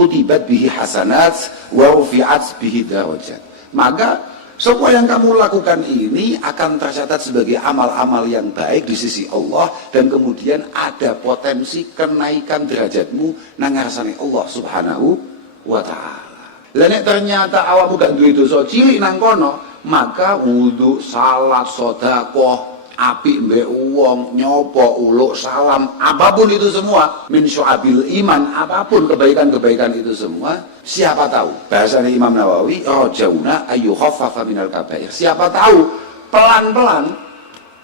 kutibat bihi hasanat wa rufi'at bihi darajat. Maka semua yang kamu lakukan ini akan tercatat sebagai amal-amal yang baik di sisi Allah, dan kemudian ada potensi kenaikan derajatmu nang ngarsane Allah Subhanahu wa taala. Lah nek ternyata awakmu gak duwe dosa cilik nang kono, maka wudu, salat, sedekah, apik mbek wong, nyopo, uluk, salam, apapun itu semua min syu'abil iman, apapun kebaikan-kebaikan itu semua, siapa tahu, bahasanya Imam Nawawi, rajauna ayu khaffafa minal kabair, siapa tahu pelan-pelan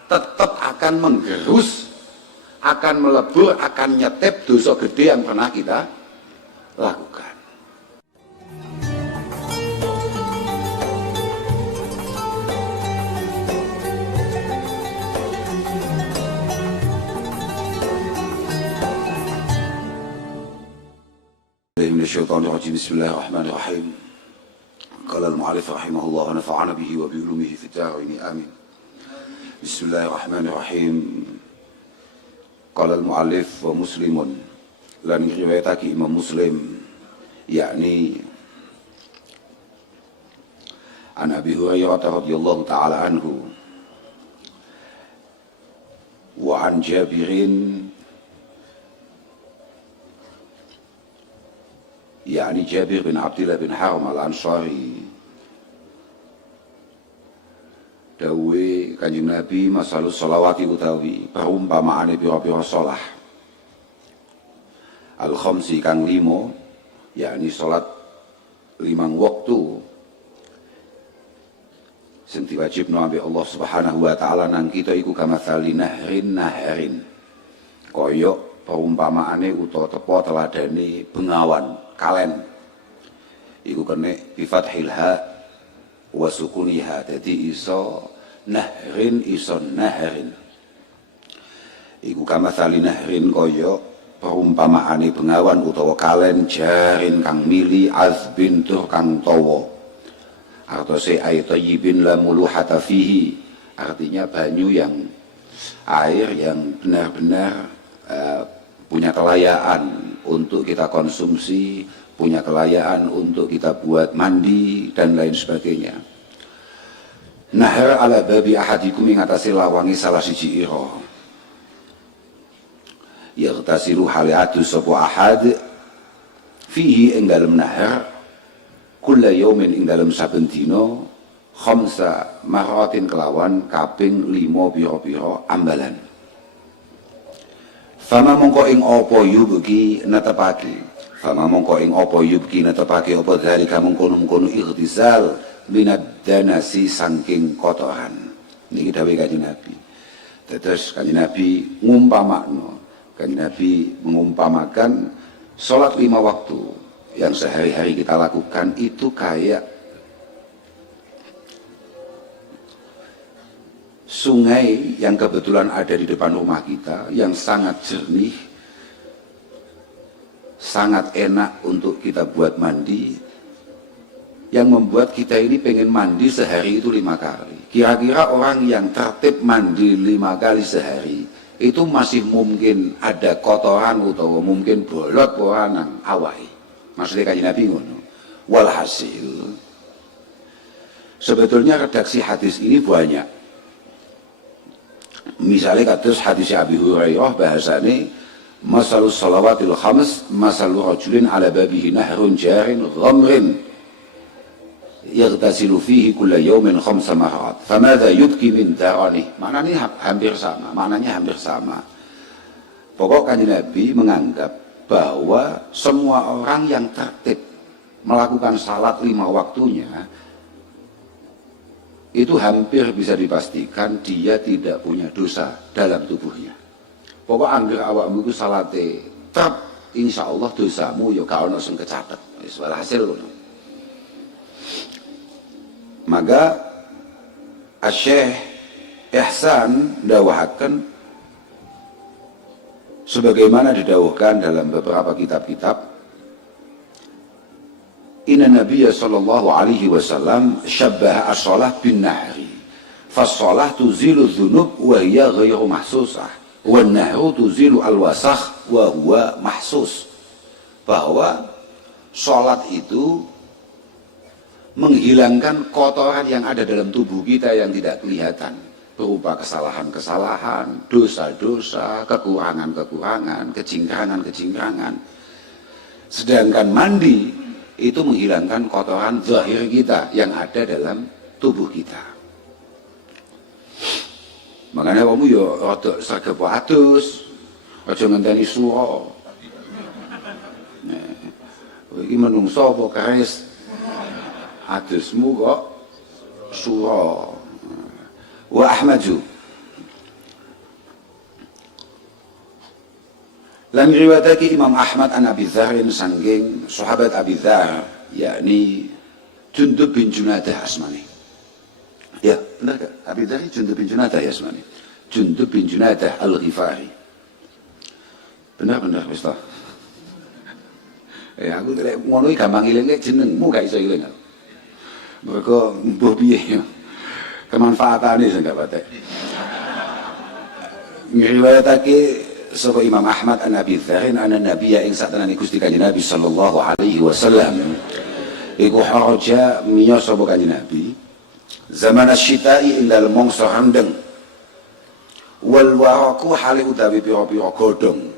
tetap akan menggerus, akan melebur, akan nyetep dosa gede yang pernah kita lakukan. Minasyaitonirrajim. Bismillahirrahmanirrahim. Qala al-mu'allif rahimahullah wa nafa'ana bihi wa bi ulumihi fid dharain amin. Bismillahirrahmanirrahim. Qala al-mu'allif wa muslimun, lan riwayatake Imam Muslim, yakni an Abi Hurairah radhiyallahu taala anhu wa an Jabirin, yakni Jabir bin Abdullah bin Haram al-Ansari, dawe Kanjeng Nabi masalah sholawati utawi perumpamaane pira-pira shalah al-khamsi kang limo, yakni salat limang waktu sing diwajibno ambek Allah Subhanahu wa taala nang kita iku kamatsali naharin, koyok perumpamaane utawa tepo teladane bengawan kalen, iku kene bi fathil ha wa sukuniha, dadi iso nahrin iso naharin, iku kamatsali nahrin kaya perumpamaane bengawan utawa kalen jarin kang mili azbin tur kang tawa, artose ay tayyibin la muluhata fihi, artinya banyu yang air yang benar-benar punya kelayaan untuk kita konsumsi, punya kelayaan untuk kita buat mandi dan lain sebagainya. Nahar ala babi ahadikum, ing atase lawangi salah siji ira, yaghtasilu haliatu sapa ahad fihi ing dalem nahar kulla yaumin ing dalem saben dina khamsa maratin kelawan kaping 5 pira-pira ambalan. Fama mongko ing apa yubki netepake, fama mongko ing apa yubki netepake apa dari kamu kono-kono ikhtisal minad danasi saking kotoran. Niki dawuh Kanjeng Nabi. Terus Kanjeng Nabi ngumpamakno, Kanjeng Nabi mengumpamakan sholat 5 waktu yang sehari-hari kita lakukan itu kayak sungai yang kebetulan ada di depan rumah kita, yang sangat jernih, sangat enak untuk kita buat mandi, yang membuat kita ini pengen mandi sehari itu 5 kali. Kira-kira orang yang tertib mandi 5 kali sehari itu masih mungkin ada kotoran atau mungkin bolot poranang awai. Maksudnya Kanjeng Nabi ngono. Walhasil sebetulnya redaksi hadis ini banyak. Misalnya kados hadis Abi Hurairah bahasane masalus salawatil khams masalu rajulin ala babihi nahrun jarin ghamrin yaghtasilu fihi kulla yawmin 5 marat famadha yubki min darani. Maknanya hampir sama. Pokok Kanjeng Nabi menganggap bahwa semua orang yang tertib melakukan salat 5 waktunya itu hampir bisa dipastikan dia tidak punya dosa dalam tubuhnya. Pokok angger awakmu iku salate trep, insyaallah dosamu ya gak ono sing kecatet. Wis walhasil ngono. Maka Asy-Syaikh Ihsan dawahaken sebagaimana didawuhkan dalam beberapa kitab-kitab, Inna Nabiya sallallahu alaihi wasallam syabbaha as-salah bin nahri fas-salah tuzilu dhunub wa hiya ghairu mahsusah wan nahru tuzilu al-wasakh wa huwa mahsus. Bahwa sholat itu menghilangkan kotoran yang ada dalam tubuh kita yang tidak kelihatan, berupa kesalahan-kesalahan, dosa-dosa, kekurangan-kekurangan, kejingkrangan-kejingkrangan. Sedangkan mandi itu menghilangkan kotoran zahir kita yang ada dalam tubuh kita. Makanya kamu ya rada sregep atus, aja ngenteni sura. Iki menungso apa keris? Adusmu kok sura. Wa Ahmadu. Lan riwayatake Imam Ahmad an Abi Dzarrin sangking sahabat Abi Dzar, yakni Jundub bin Junadah asmani. Ya, benar gak? Abi Dzar Jundub bin Junadah ya asmani. Jundub bin Junadah Al-Ghifari. Benar-benar wis ta. Ya aku lek ngono iki gampang ilenge jenengmu gak iso ilang. Mergo mbuh piye. Kemanfaatane sing gak patek. Ngriwayatake sapa Imam Ahmad an Abi Dzarrin ana nabiyya ing satanane Gusti Kanjeng Nabi sallallahu alaihi wasallam iku haraja miyos sapa Kanjeng Nabi zaman asyita'i ing dalem mangsa rendeng wal waraku hale utawi pira-pira godhong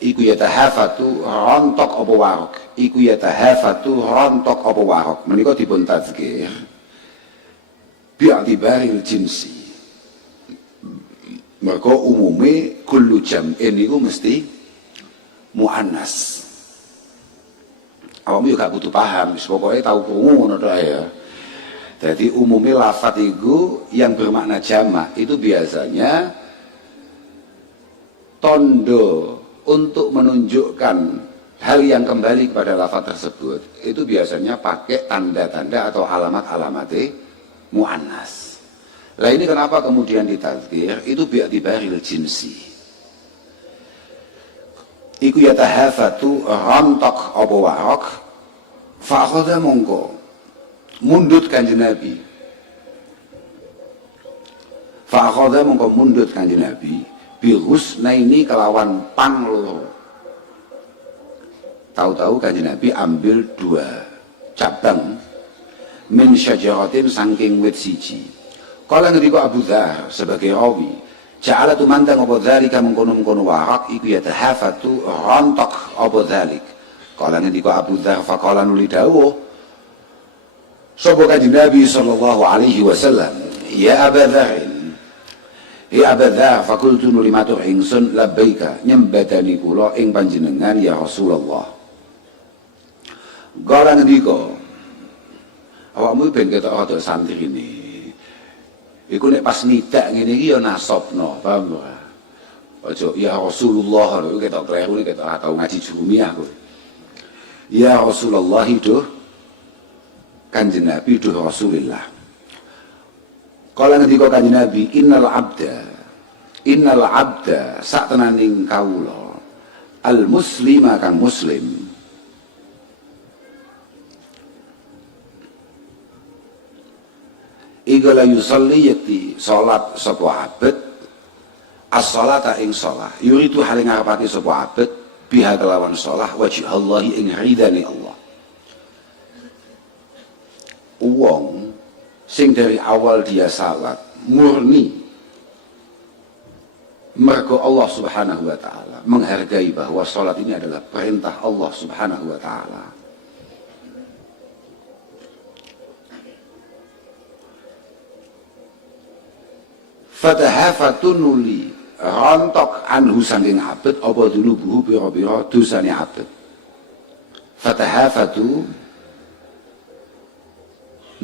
iku yatahafatu rontok apa warok iku yatahafatu rontok apa warok menika dipun tadzkir bi'atibaril jinsi. Maka umumnya kullu jam'in itu mesti mu'annas. Awakmu juga butuh paham, pokoknya tahu krungu ngono ya. Jadi umumnya lafaz itu yang bermakna jamak itu biasanya tondo untuk menunjukkan hal yang kembali kepada lafaz tersebut. Itu biasanya pakai tanda-tanda atau alamat-alamat mu'annas. Lah ini kenapa kemudian ditadzkir? Itu bi'tibaril jinsi. Iku yatahafatu rontok apa warok fa'akhadha mongko mundut Kanjeng Nabi. Fa'akhadha mongko mundut Kanjeng Nabi bihusnaini kelawan pang loro. Tahu-tahu Kanjeng Nabi ambil 2 cabang min syajaratin saking wit siji. Kala ngendika Abu Dzar sebagai rawi, ja'ala tumandang apa dzalika mengkono-mengkono warak iku yatahafatu rontok apa dzalik. Kala ngendika Abu Dzar faqala nuli dawuh sapa Kanjeng Nabi sallallahu alaihi wasallam, ya Abu Dzar, ya Abu Dzar faqultu nuli matur ingsun labbaika nyembadani kula ing panjenengan ya Rasulullah. Kala ngendika awakmu ben ketok rada santri ini. Iku nek pas nidak ngene iki ya nasabna, paham ora? Aja ya Rasulullah lho ketok kleru nek ketok tau ngaji jumiyah kowe. Ya Rasulullah itu Kanjeng Nabi itu Rasulullah. Kala ngendika Kanjeng Nabi innal abda sak tenaning kawula al muslima kang muslim iku la yusalli yakti salat sapa abad as-salata ing salah yuridu hale ngarepake sapa abad biha kelawan salah wajh Allah ing ridane Allah. Wong sing dari awal dia salat murni mergo Allah Subhanahu wa taala menghargai bahwa salat ini adalah perintah Allah Subhanahu wa taala. Fatahafatu nuli rontok anhu sangking abad apa dunubuhu pira-pira dosane abad. Fatahafatu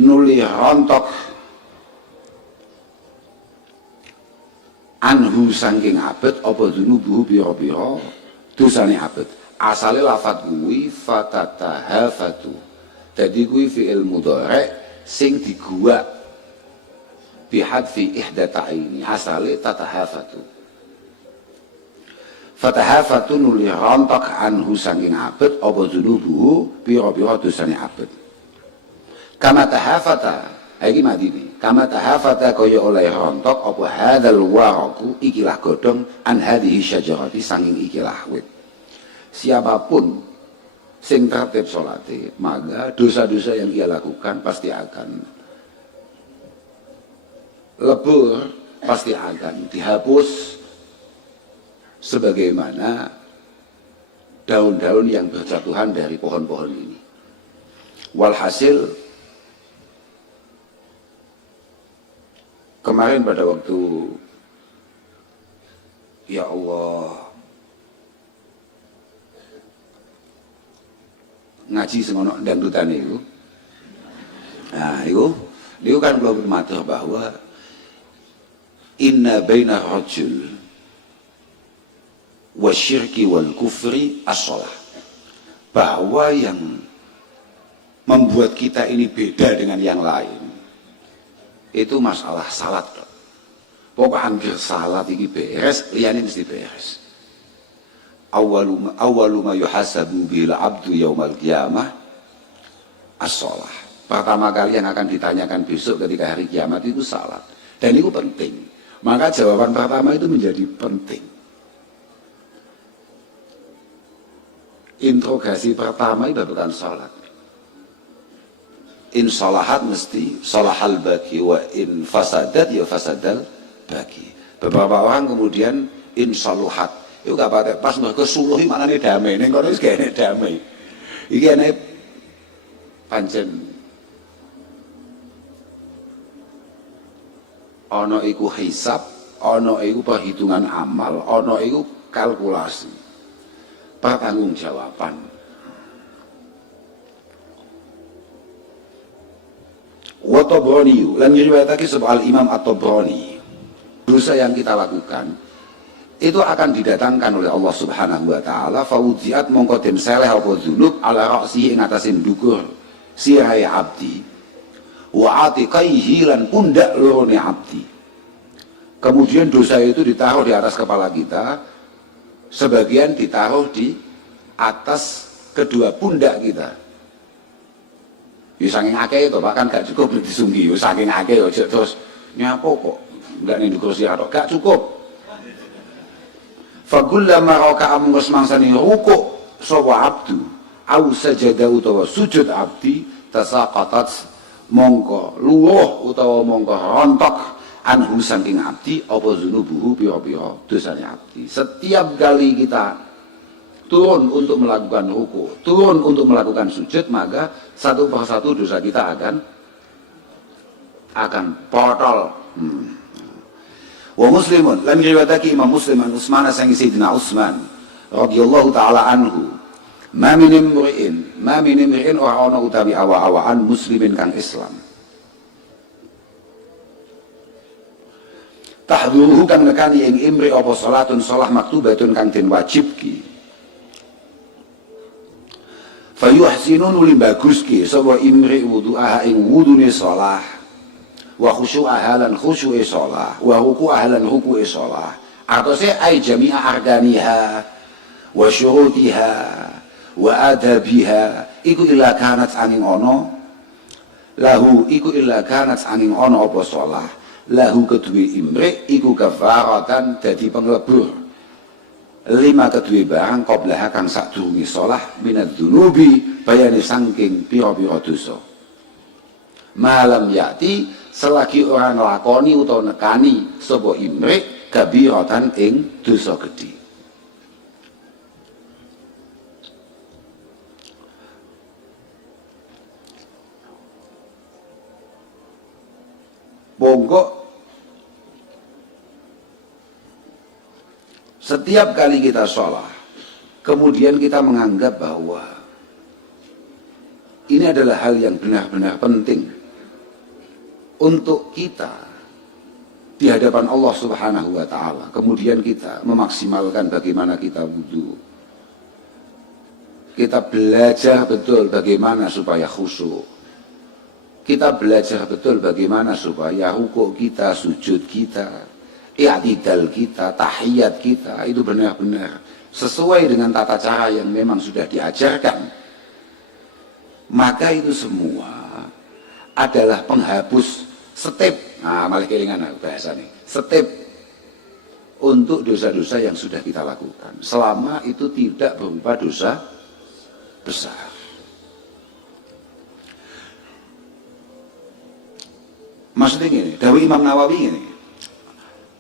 nuli rontok anhu sangking abad apa dunubuhu pira-pira dosane abad. Asale lafadz kuwi fatatahafatu. Dadi kuwi fi'il mudhari' sing diguwak bihadfi ihda ta'ini asale tatahafatu. Fatahafatu nuli rontok anhu sangking abad apa dunubuhu pira-pira dosane abad. Kama tahafata iki madini kama tahafata kaya oleh rontok apa hadzal waraku ikilah godhong an hadhihi syajarati sanging ikilah wit. Siapapun sing tertib salate, maka dosa-dosa yang ia lakukan pasti akan lebur, pasti akan dihapus sebagaimana daun-daun yang berjatuhan dari pohon-pohon ini. Walhasil kemarin pada waktu ya Allah ngaji sengono dangdutan itu. Nah, itu kan belum matur bahwa inna baina rajul wasyirki wal kufri as-shalah. Bahwa yang membuat kita ini beda dengan yang lain itu masalah salat. Pokoknya hampir salat ini beres, liyane mesti beres. Awwalu ma yuhasabu bil abdu yaumal qiyamah as-shalah. Pertama kali yang akan ditanyakan besok ketika hari kiamat itu salat. Dan itu penting. Maka jawaban pertama itu menjadi penting. Interogasi pertama itu bukan salat. In salahat mesti salahal bagi, wa in fasadat ya fasadal bagi. Beberapa orang kemudian in saluhat itu gak pakai pas mereka suluhi mana nih damai, nih kalau ini kayaknya damai. Ini ane pancen ono iku hisab, ono iku perhitungan amal, ono iku kalkulasi, pertanggungjawaban. Wa Tabrani lan riwayatake sebab Imam At-Tabrani, dosa yang kita lakukan itu akan didatangkan oleh Allah Subhanahu wa taala, faudziat mongko den seleh apa dzunub ala ra'si ing atase ndukur sirahe abdi wa atiqaihi lan pundak lorone abdi. Kemudian dosa itu ditaruh di atas kepala kita, sebagian ditaruh di atas kedua pundak kita. Ya saking akeh itu bahkan gak cukup disunggi, ya saking akeh aja terus nyapo kok enggak ning kursi tok, gak cukup. Fakullama raka'a mungkus mangsani ruku' sapa abdu au sajada utawa sujud abdi tasaqatat mongko luwuh utawa mongko rontok anhu saking abdi apa zunubuhu pira-pira dosane abdi. Setiap kali kita turun untuk melakukan ruku', turun untuk melakukan sujud, maka satu persatu dosa kita akan potol. Wa Muslimun lan riwayatake Imam Muslim an Utsman sang Sayyidina Utsman radhiyallahu taala anhu, ma min imri'in wa ana utawi awa-awaan muslimin kang Islam tahduruhu kang nekani ing imri apa salatun shalah maktubatun kang den wajibki fayuhsinun uli baguski sapa imri wudu'aha ing wudune shalah wa khusyu'aha lan khusyu'e shalah wa ruku'aha lan ruku'e shalah atose ai jami'a ardaniha wa syurutiha wa adabiha iku illa kanat angin ono lahu iku illa kanat angin ono apa shalah lahu kedue imri iku kafaratan dadi penglebur lima kedue barang qablaha kang sadurunge shalah minadz dzunubi bayane saking pira-pira dosa malam yati selagi orang lakoni utawa nekani sapa imrik kabiratan ing dosa gedhe. Pokok setiap kali kita sholat kemudian kita menganggap bahwa ini adalah hal yang benar-benar penting untuk kita di hadapan Allah Subhanahu wa taala. Kemudian kita memaksimalkan bagaimana kita wudu. Kita belajar betul bagaimana supaya khusyuk. Kita belajar betul bagaimana supaya rukuk kita, sujud kita, i'tidal kita, tahiyat kita itu benar-benar sesuai dengan tata cara yang memang sudah diajarkan. Maka itu semua adalah penghapus step, malah kelingan bahasa nih, step untuk dosa-dosa yang sudah kita lakukan selama itu tidak berupa dosa besar. Maksudnya ini, dari Imam Nawawi ini,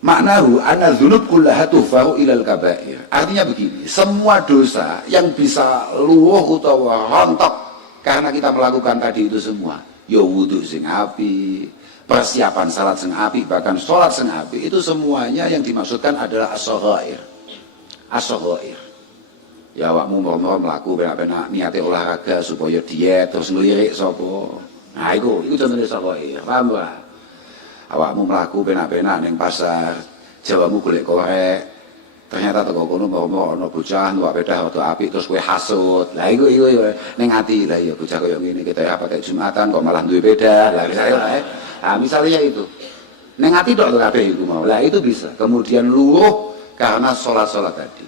maknahu anna dzunub kullaha tuhfaru ilal kabair. Artinya begini, semua dosa yang bisa luwuh utawa rontok karena kita melakukan tadi itu semua, ya wudu sing api, persiapan salat sing api, bahkan sholat sing api, itu semuanya yang dimaksudkan adalah as-saghair. As-saghair. Ya awakmu mau mlaku benak-benak niate olahraga supaya diet terus ngelirik sapa. Nah itu contohnya saghair. Paham ora? Awakmu mlaku benak-benak ning pasar, jawamu golek korek. Ternyata teko kono mau ana bocah numpak sepeda rada apik terus kowe hasud. Lah iku ning ati. Lah ya bocah koyo ngene kita ya pakai Jumatan kok malah duwe sepeda. Lah misalnya itu. Ning ati tok kabeh iku mau. Lah itu bisa. Kemudian luruh karena salat-salat tadi.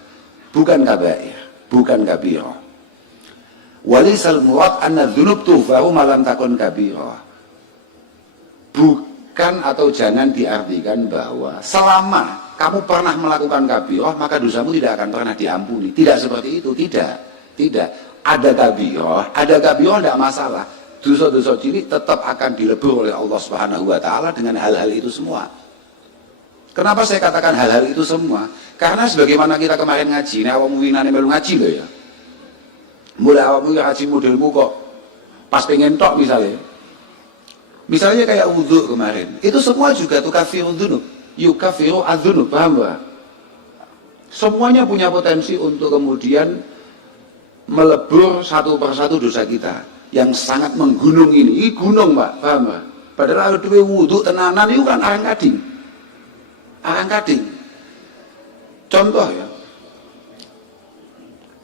Bukan kabair, bukan kabirah. Walisal murad anna dzunub tufaru malam takun kabirah. Bukan atau jangan diartikan bahwa selama kamu pernah melakukan kabirah maka dosamu tidak akan pernah diampuni. Tidak seperti itu, tidak. Ada kabirah tidak masalah. Dosa-dosa cilik tetap akan dilebur oleh Allah Subhanahu wa taala dengan hal-hal itu semua. Kenapa saya katakan hal-hal itu semua? Karena sebagaimana kita kemarin ngaji, ini awakmu winane melu ngaji loh ya. Mulai awakmu ngaji modelmu kok pas pengen tok misalnya. Misalnya kayak wudhu kemarin, itu semua juga tukafiru dzunub, yukafiru adzunub, paham gak? Semuanya punya potensi untuk kemudian melebur satu persatu dosa kita yang sangat menggunung ini. Ini gunung Pak, paham gak? Padahal ada wudhu tenanan itu kan arang kading. Contoh ya,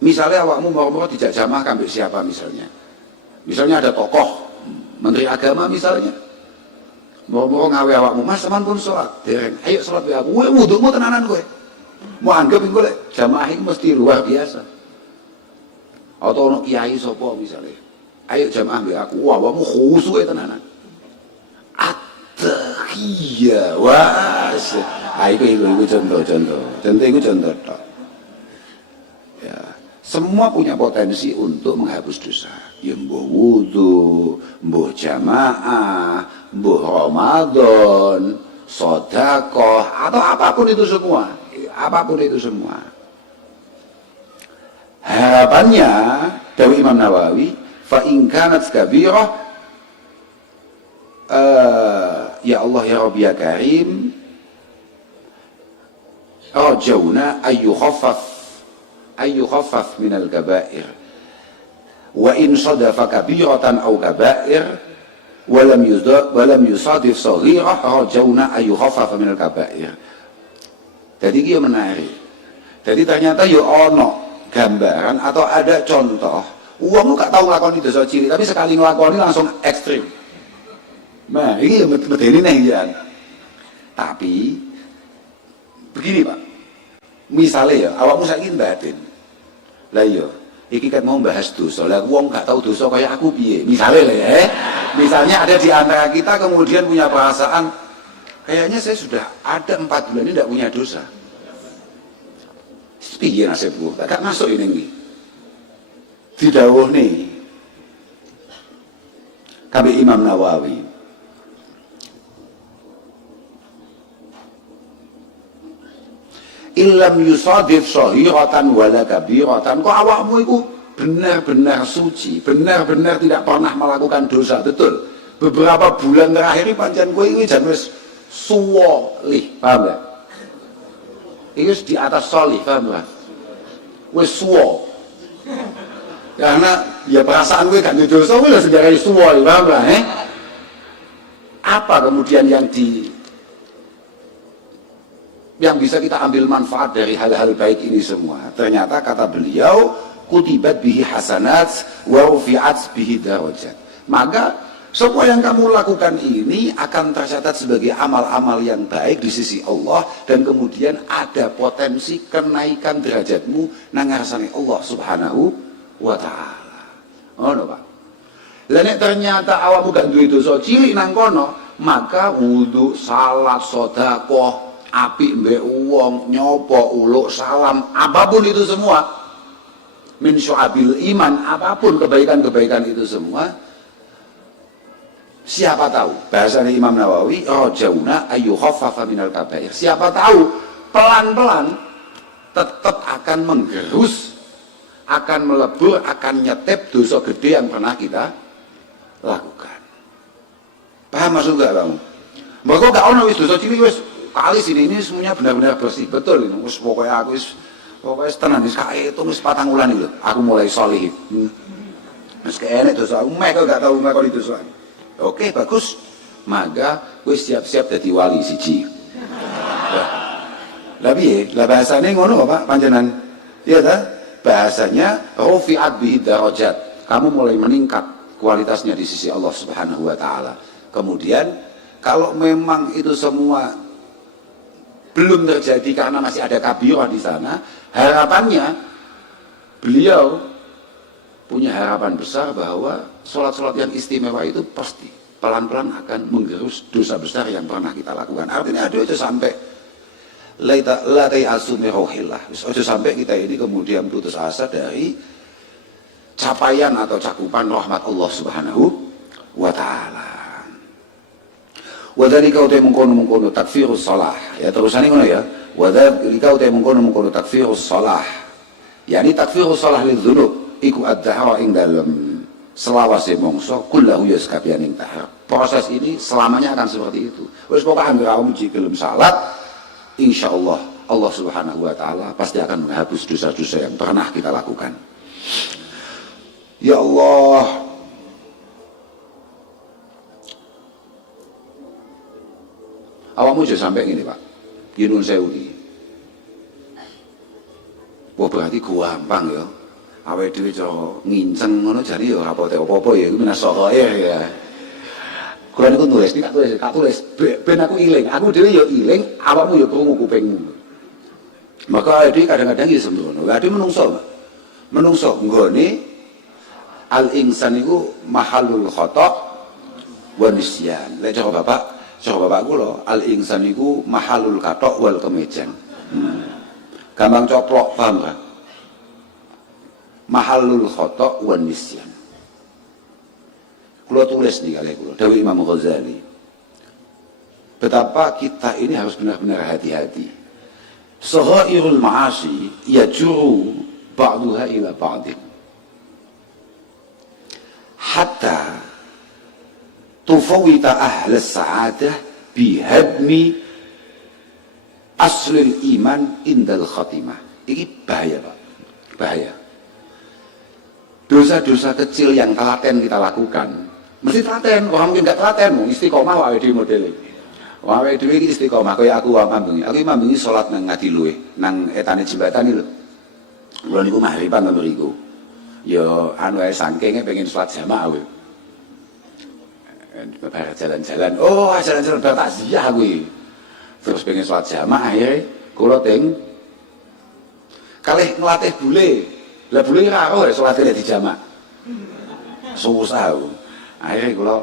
misalnya awakmu mau dijak jamaah kambik siapa misalnya ada tokoh Menteri Agama misalnya, mau ngawe awakmu, mas teman pun sholat, dereng, ayo sholat be aku, wudhumu tenanan gue, mau anggap gue jamaah ini mesti luar biasa, atau ono kiai sopo misalnya, ayo jamaah be aku, wah awakmu khusyuk tenanan, iya, wah, itu contoh. Ya, semua punya potensi untuk menghapus dosa. Ya mbuh wudu, mbuh jamaah, mbuh Ramadan, sedekah atau apapun itu semua. Harapannya dari Imam Nawawi, fa in kanat kabirah, ya Allah ya Rabbi ya Karim, rajawna ayyukhaffaf minal kabair wa in sadafa kabiratan aw kabair wa lam yusadif saghirah rajawna ayyukhaffaf minal kabair. Jadi dia menarik. Jadi ternyata yo ono gambaran atau ada contoh wong gak tahu nglakoni dosa cilik tapi sekali nglakoni langsung ekstrim. Nah, ini medeni nih ya. Tapi begini Pak, misalnya ya, awakmu saiki batin. Lah iya, iki kan mau bahas dosa. Lah wong gak tahu dosa kayak aku piye? Misalnya lah ya. Misalnya ada di antara kita kemudian punya perasaan kayaknya saya sudah ada 4 bulan ini tidak punya dosa. Piye nasibku? Tak masuk ini. Didhawuh nih. Kabeh Imam Nawawi. Illam yusadif sahiratan wala kabiratan. Kok awakmu itu benar-benar suci, benar-benar tidak pernah melakukan dosa, betul. Beberapa bulan terakhir ini pancen kowe iki jan wis suwolih, paham gak? Iki di atas solih, paham gak? Wis suwo. Karena ya perasaan kowe gak dosa, kowe lho sejarah suwo, paham gak? Apa kemudian yang bisa kita ambil manfaat dari hal-hal baik ini semua? Ternyata kata beliau, kutibat bihi hasanat wa rufi'at bihi darajat. Maka semua yang kamu lakukan ini akan tercatat sebagai amal-amal yang baik di sisi Allah, dan kemudian ada potensi kenaikan derajatmu nang ngarsane Allah Subhanahu wa taala. Ngono Pak. Lah nek ternyata awakmu gak duwe dosa cilik nang kono, maka wudu, salat, sedekah, apik mbek wong, nyopo, uluk, salam, apapun itu semua min syu'abil iman, apapun kebaikan-kebaikan itu semua, siapa tahu, bahasanya Imam Nawawi, rajauna ayyukhaffafa minal kabair, siapa tahu pelan-pelan tetap akan menggerus, akan melebur, akan nyetep dosa gede yang pernah kita lakukan. Paham maksud gak kamu? Mereka gak ono wis dosa cilik wis kali sini ini semuanya benar-benar bersih, betul ini. Wis pokoknya aku wis tenan wis kae itu wis 4 wulan iki lho. Aku mulai sholih. Wis kene dosa aku mek gak tau ngakoni dosa. Oke, bagus. Maka wis siap-siap dadi wali siji. Lah piye? Lah bahasane ngono Pak panjenengan. Iya ta? Bahasanya rufi'at bihi darajat. Kamu mulai meningkat kualitasnya di sisi Allah Subhanahu wa taala. Kemudian kalau memang itu semua belum terjadi karena masih ada kabirah di sana, harapannya beliau punya harapan besar bahwa sholat-sholat yang istimewa itu pasti pelan-pelan akan menggerus dosa besar yang pernah kita lakukan. Artinya aduh itu sampai latai asumi rohillah. Ojo sampai kita ini kemudian putus asa dari capaian atau cakupan rahmat Allah Subhanahu wa taala. Wadhalika utai mengkono takfirus salah. Ya terusannya ngono ya. Wadhalika utai mengkono takfirus salah. Yani takfirus salah lil dzunub iku ad-dahra ing dalem selawase mongso kullahu yaskabian ing tahar. Proses ini selamanya akan seperti itu. Wis pokoke anggere awakmu gelem salat, insyaallah Allah Subhanahu wa taala pasti akan menghapus dosa-dosa yang pernah kita lakukan. Ya Allah, awakmu aja sampai gini Pak, Yunus Sewu ini. Wah berarti gampang ya. Awake dhewe cara nginceng ngono jane ya ora apa-apa ya, iku minas sakair ya. Kula niku nulis, tak tulis ben aku iling. Aku dhewe ya iling, awakmu ya krungu kupingmu. Maka awake dhewe kadang-kadang ya sembrono. Lah dhewe menungso nggone al-insan iku mahalul khata' wa nisyan. Lek cara bapak kula al-insan iku mahalul khata' wal kemejan. Gampang coplok, paham kan? Mahalul khata' wa nisyan. Kula tulis nih kali kula dawuh Imam Ghazali. Betapa kita ini harus benar-benar hati-hati. Saghairul ma'asi yajuru ba'daha ila ba'din. Hatta tufawita ahla sa'adah bihadmi aslil iman indal khatimah. Ini bahaya Pak, bahaya. Dosa-dosa kecil yang telaten kita lakukan, mesti telaten, orang mungkin gak telaten, istiqomah wae di model. Wae dhewe iki istiqomah kaya aku mambengi salat nang ngadi luwe, nang etane jembatan iki lho. Kula niku mahriban to mriku. Ya anu ae saking pengen salat jamaah kowe. Bapak jalan-jalan, jalan-jalan bar takziah kuwi. Terus pengen salat jamaah akhire kula teng kalih nglatih bule. Lah bule ora ora salat di jamaah. Susah aku. Akhire kula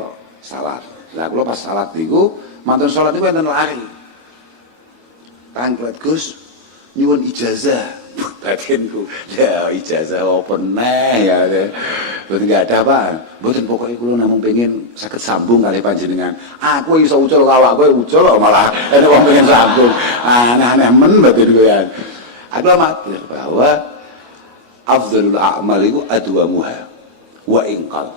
salat. Lah kula pas salat niku mantun salat niku enten lari. Tanglet Gus nyuwun ijazah. Batinku, ya ijazah apa neh ya. Mboten enggak ada apa. Mboten pokoke kula namung pengen saged sambung kali panjenengan. Aku iso ucul awak kowe ucul malah ene wong pengen sambung. Aneh-aneh men batin kowe. Aku amatir bahwa afdhalul a'mal iku adwamuha wa inqal.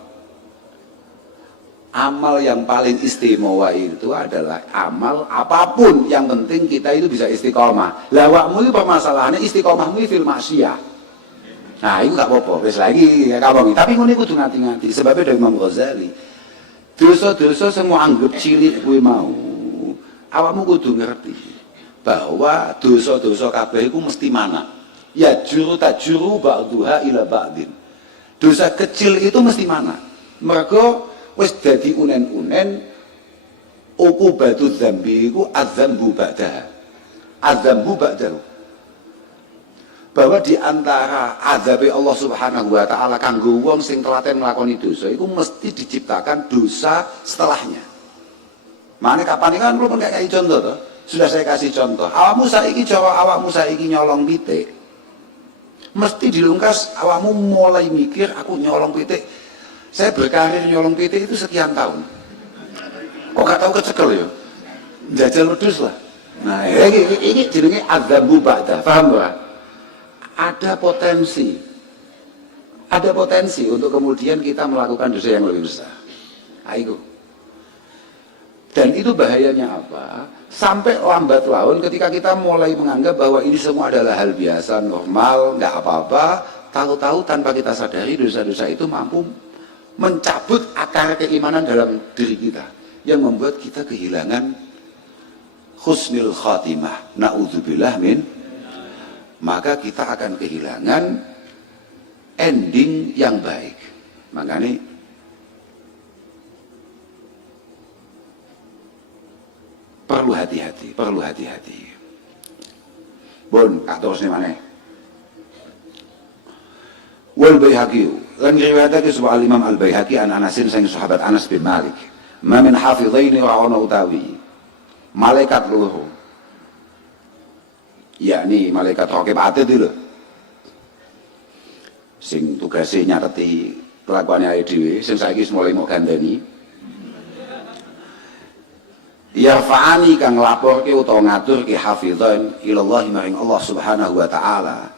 Amal yang paling istimewa itu adalah amal apapun yang penting kita itu bisa istiqomah. Lah awakmu iki permasalahannya istiqomahmu fil maksiyah. Nah, itu gak apa-apa, wis lagi ya kamu. Tapi ngene kudu ngati-ngati sebabnya dari Imam Ghazali. Dosa-dosa semua anggap cilik kuwi mau. Awakmu kudu ngerti bahwa dosa-dosa kabeh iku mesti mana. Ya juru tajuru ba'duha ila ba'din. Dosa kecil itu mesti mana. Mergo wis dadi unen-unen uqubatu dzambi iku adzambu ba'daha. Adzambu ba'dahu. Bahwa di antara azabe Allah Subhanahu wa taala kanggo wong sing telaten nglakoni dosa iku mesti diciptakan dosa setelahnya. Mane kapan iki kan kula pun kayak contoh to. Sudah saya kasih contoh. Awakmu saiki cara awakmu saiki nyolong pitik. Mesti dilungkas awamu mulai mikir, aku nyolong pitik. Saya berkarir nyolong pitik itu sekian tahun. Kok gak tahu kecekel ya? Jajal wedhus lah. Nah, ini jenenge adzambu ba'da. Paham gak? Ada potensi. Ada potensi untuk kemudian kita melakukan dosa yang lebih besar. Ayo. Dan itu bahayanya apa? Sampai lambat laun ketika kita mulai menganggap bahwa ini semua adalah hal biasa, normal, nggak apa-apa, tahu-tahu tanpa kita sadari dosa-dosa itu mampu mencabut akar keimanan dalam diri kita yang membuat kita kehilangan husnul khatimah. Na'udzubillah min. Maka kita akan kehilangan ending yang baik. Makanya perlu hati-hati, perlu hati-hati. Bon, kak terusnya mana? Wal Baihaqi, lan riwayatake sebuah Imam Al Baihaqi an Anasin sang sahabat Anas bin Malik. Ma min hafidhaini wa ana utawi. Malaikat loro. Yakni malaikat raqib atid lho. Sing tugase nyateti kelakuane awake dhewe, sing saiki mulai mau gandani. Ya fa'ani kang nglaporke utawa ngaturke hafizan ilallah maring Allah Subhanahu wa taala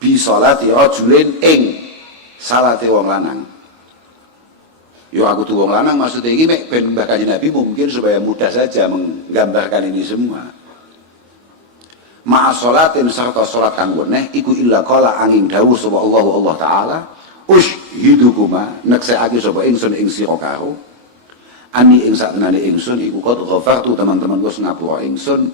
bi sholati rajulin ing salate wong lanang. Yo aku tuh wong lanang maksudnya iki mek ben Mbah Kanjeng Nabi mungkin supaya mudah saja menggambarkan ini semua. Ma'a sholatin sarta salat kanggo neh iku illa qala angin dawuh sapa Allah taala ushhidukuma neksekake sapa ingsun ing sira karo ani ing saktenane ingsun iku qad ghafartu teman-teman wis ngapura ingsun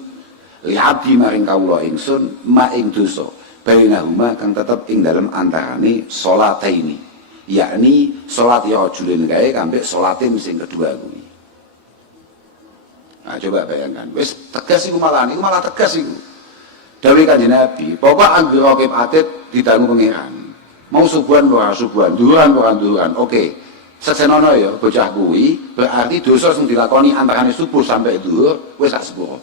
li abdi maring kawula ingsun ma ing dosa bainahuma kang tetep ing dalem antarane salataini yakni salat ya julin kae kambek salatin sing kedua kuwi. Nah coba bayangkan wis tegas iku malah tegas iku dawuh Kanjeng Nabi pokok anggere raqib atid didangu pangeran mau subuhan ora subuhan duran ora duran oke. Sesenono ya bocah kuwi berarti dosa sing dilakoni antarane subuh sampai zuhur wis sak sepuro.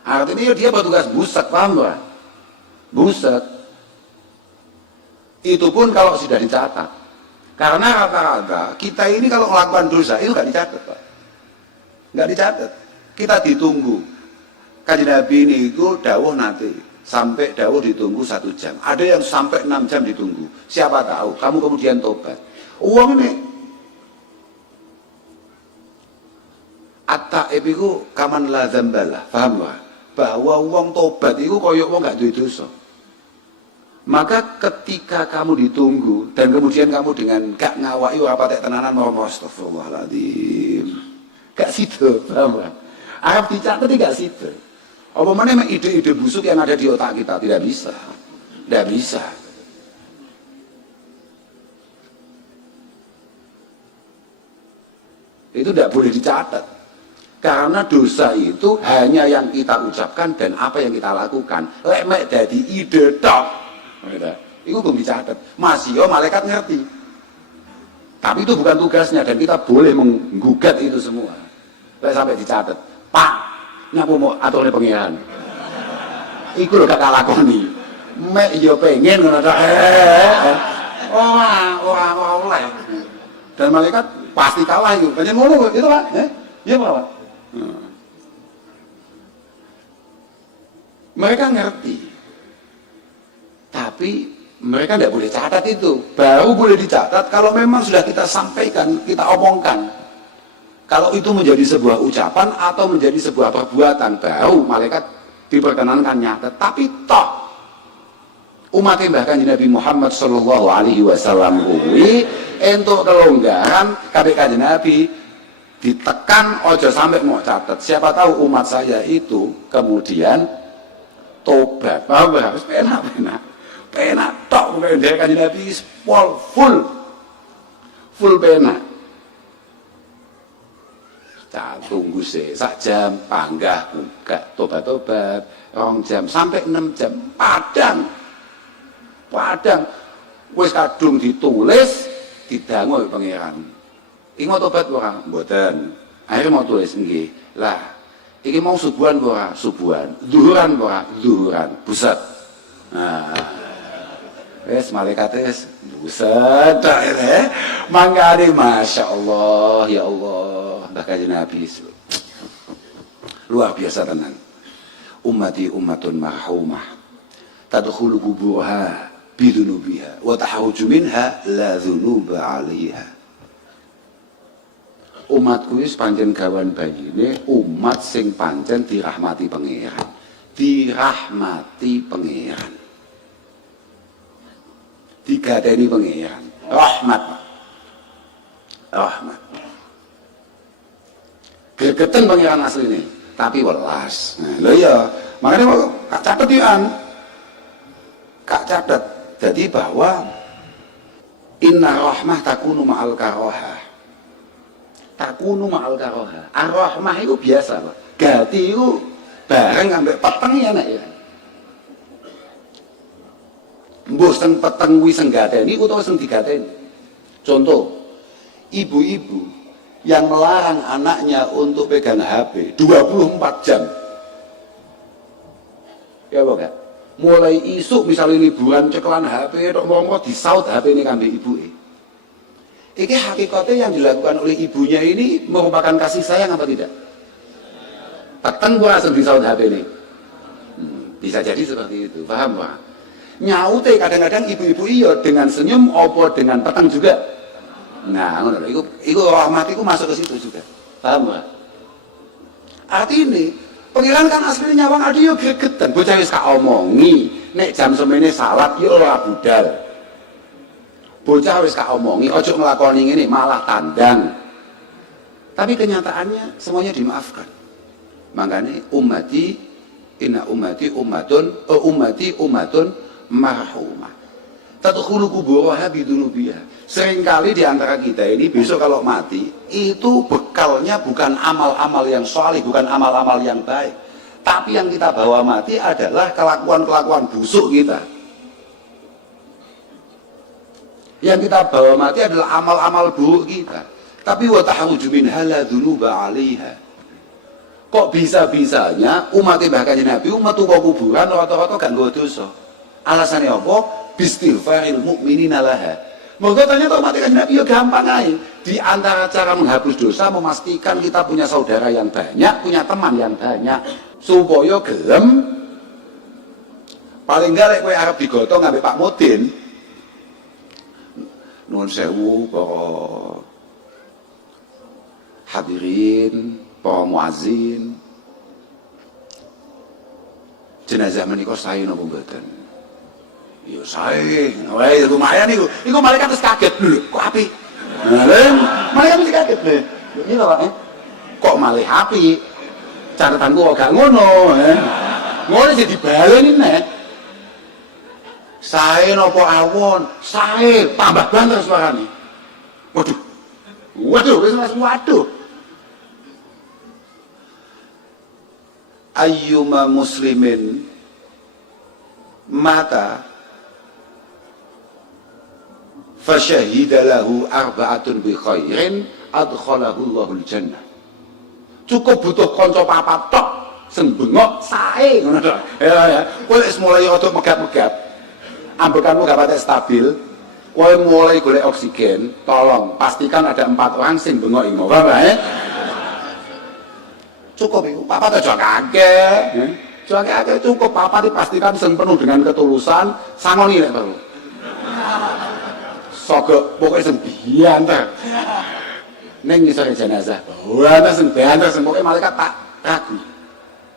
Artinya ya dia bertugas buset, paham gak? Buset. Itu pun kalau sudah dicatat. Karena rata-rata kita ini kalau melakukan dosa itu gak dicatat, Pak. Gak dicatat. Kita ditunggu. Kanjeng Nabi ini itu dawuh nanti sampai dawuh ditunggu 1 jam. Ada yang sampai 6 jam ditunggu. Siapa tahu kamu kemudian tobat. Uang ini atta ebiku kaman la dzambalah, paham gak? Bahwa uang tobat itu koyok uang gak duwe dosa. Maka ketika kamu ditunggu dan kemudian kamu dengan gak ngawaki ora patek tenanan mau astagfirullahaladzim. Gak sido, paham gak? Arab dicatat gak sido. Apa mana ide-ide busuk yang ada di otak kita tidak bisa. Tidak bisa. Itu tidak boleh dicatat karena dosa itu hanya yang kita ucapkan dan apa yang kita lakukan. Lemek dari ide tok itu belum dicatat. Masih malaikat ngerti tapi itu bukan tugasnya dan kita boleh menggugat itu semua. Sampai dicatat Pak nyapu mau aturnya pengiran itu loh gak lakoni mek yo pengen ngono oleh dan malaikat pasti kalah itu. Banyak ngomong itu Pak. Iya Pak. Mereka ngerti. Tapi mereka tidak boleh catat itu. Baru boleh dicatat kalau memang sudah kita sampaikan, kita omongkan. Kalau itu menjadi sebuah ucapan atau menjadi sebuah perbuatan, baru malaikat diperkenankan nyatet. Tapi toh umat Mbah Kanjeng Nabi Muhammad sallallahu alaihi wasallam kuwi entuk kelonggaran kabeh Kanjeng Nabi ditekan ojo sampai mau catat. Siapa tahu umat saya itu kemudian tobat. Paham harus penak tok pokoke ndek Kanjeng Nabi full penak. Tunggu sak jam panggah buka tobat-tobat 2 jam sampai 6 jam padang wis kadung ditulis didangu pangeran. Iki mau tobat ora? Mboten. Akhirnya mau tulis nggih. Lah, iki mau subuhan ora? Subuhan. Zuhuran ora? Zuhuran. Buset. Nah, wes malaikat wes buset mangkane masya Allah ya Allah Mbah Kanjeng Nabi luar biasa tenan. Ummati ummatun marhumah tadkhulu quburha bidunubiha wa tahuju minha la dzunuba 'alaiha. Umatku wis pancen gawan bayine umat sing pancen dirahmati pangeran. Dirahmati pangeran. Digadeni pangeran. Rahmat. Rahmat. Gregeten pangeran asline, tapi welas. Nah, lho ya, makanya Kak catet yan. Kak catet. Jadi bahwa inna rahmah takunu ma'al karoha. Takunu ma'al karoha. Ar-rahmah itu biasa, Pak. Gati itu bareng ambek peteng ya nek ya. Mbok sing peteng kuwi sing gateni utawa sing digateni. Contoh, ibu-ibu yang melarang anaknya untuk pegang HP 24 jam. Ya apa enggak? Mulai isuk misalnya liburan cekelan HP tok monggo disaut HP ini kambing ibuke. Iki hakikatnya yang dilakukan oleh ibunya ini merupakan kasih sayang apa tidak? Peteng gua langsung disaut HP ini. Bisa jadi seperti itu, paham Pak? Nyaute kadang-kadang ibu-ibu iya dengan senyum opo dengan peteng juga. Nah, ngono lho, iku rahmat iku masuk ke situ juga. Paham Pak? Artine pengiran kan aslinya nyawang adi yo gregetan, bocah wis gak omongi, nek jam semene salat yo ora budal. Bocah wis gak omongi, ojo nglakoni ngene malah tandang. Tapi kenyataannya semuanya dimaafkan. Makanya ummati inna ummati ummatun marhumah. Tadkhulu quburha bidunubiha. Seringkali di antara kita ini besok kalau mati itu bekalnya bukan amal-amal yang saleh, bukan amal-amal yang baik. Tapi yang kita bawa mati adalah kelakuan-kelakuan busuk kita. Yang kita bawa mati adalah amal-amal buruk kita. Tapi wa tahuju minha la dzunuba 'alaiha. Kok bisa-bisanya umat Mbah Kanjeng Nabi umat tuwa kuburan rata-rata gak nggo dosa. Alasannya apa? Bistighfaril mu'minina laha. Moga ternyata umat Kanjeng Nabi ya gampang aja. Di antara cara menghapus dosa memastikan kita punya saudara yang banyak, punya teman yang banyak supaya gelem paling enggak lek kowe arep digotong ambek Pak Mudin. Nuwun sewu para hadirin, para muazin. Jenazah menika sae napa mboten? Ya sae. Wae lumayan iku. Iku malaikat terus kaget lho, kok apik. Nah, malaikat mesti kaget lho. Iki lho Pak, kok malih apik. Catatanku kok gak ngono, Ngono jadi dibaleni nek. Sae napa awon? Sae, tambah banter suarane. Waduh. Waduh, wis langsung waduh. Ayyuma muslimin mata fasyahida lahu arba'atun bi khairin adkhalahu Allahul jannah. Cukup butuh kanca papat tok sing bengok sae ngono tok. Ya. Kowe wis mulai rada megap-megap. Ambekanmu gak patek stabil. Kowe mulai golek oksigen, tolong pastikan ada 4 orang sing bengok ing ngono, Cukup itu, papat aja kakek. Kakek cukup, papat dipastikan sing penuh dengan ketulusan, sangoni nek perlu. Sogok pokoknya sing biantar. Ning ngisore jenazah. Wah, sing biantar sing pokoke malaikat tak ragu.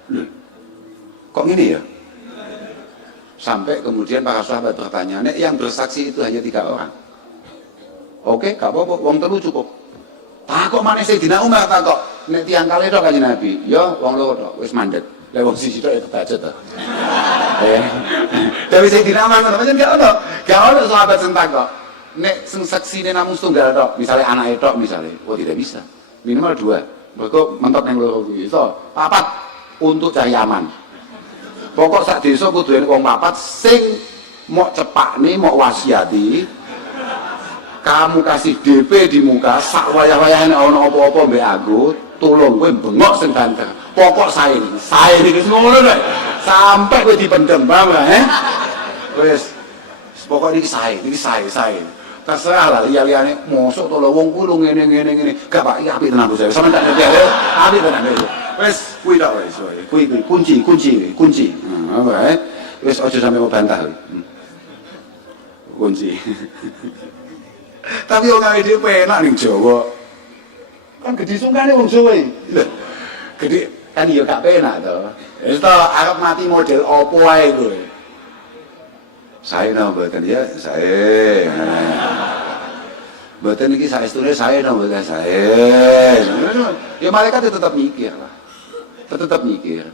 Lho. Kok ngene ya? Sampai kemudian para sahabat bertanya, nek yang bersaksi itu hanya 3 orang. Oke, gak apa-apa, wong telu cukup. Kok maneh Sayyidina Umar kok nek tiyang kalih tok Kanjeng Nabi. Ya wong loro tok wis mandhet. Lah wong siji tok ya kebajet to. Tapi Sayyidina Umar ngono pancen gak ono. Gak ono sahabat sing takok. Nek sing saksine namung setunggal tok, misalnya anake tok misalnya. Oh tidak bisa. Minimal 2. Mergo mentok nang loro kuwi. So, 4 untuk cari aman. Pokok sak desa kudu enek wong 4 sing mok cepakne, mok wasiati. Kamu kasih DP di muka, sak wayah-wayahane ana apa-apa mbek aku, tolong kowe bengok sing banter. Pokok sae iki ngono lho. Sampai kowe dipendem, paham Wis pokoknya iki sae. Terserah lah liya-liyane mosok to lho wong kuwi ngene. Gak Pak, iki apik tenan saya. Sampeyan tak ngerti ya. Apik tenan lho. Wis kuwi tok wis. Kuwi kunci. Apa ae. Wis aja sampe mau bantah. Kunci. Tapi wong awake dhewe penak ning Jawa. Kan gede sungkane wong Jawa iki. Lho. Gede kan ya gak penak to. Wis to arep mati model opo ae kowe. Saya nama buatan ya, saya. Buatan ini saya nama buatan saya. Ya malaikat tetap mikir lah, tetap mikir.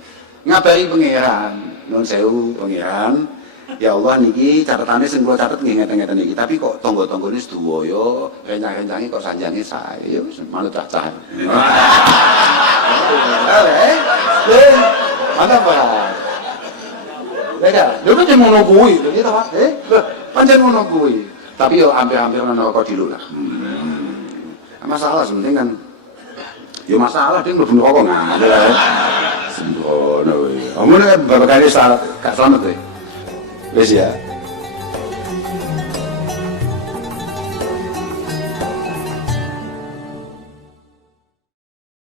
Ngabari pangeran, non sewu pangeran. Ya Allah niki catatannya sing kula catet nggih ngeten-ngeten niki. Tapi kok tangga-tanggane sedoyo, rencang-rencange kok sanjange saya. Ya wis manut cacah. Mantap Pak. Beda, lho kan ngono kuwi, lho ta Pak. Pancen ngono kuwi. Tapi yo hampir-hampir ana kok dilu lah. Masalah sementing kan yo masalah dia mlebu neraka ngandel ae. Sembrono kuwi. Omone kan babakane gak selamat kowe. Wis ya.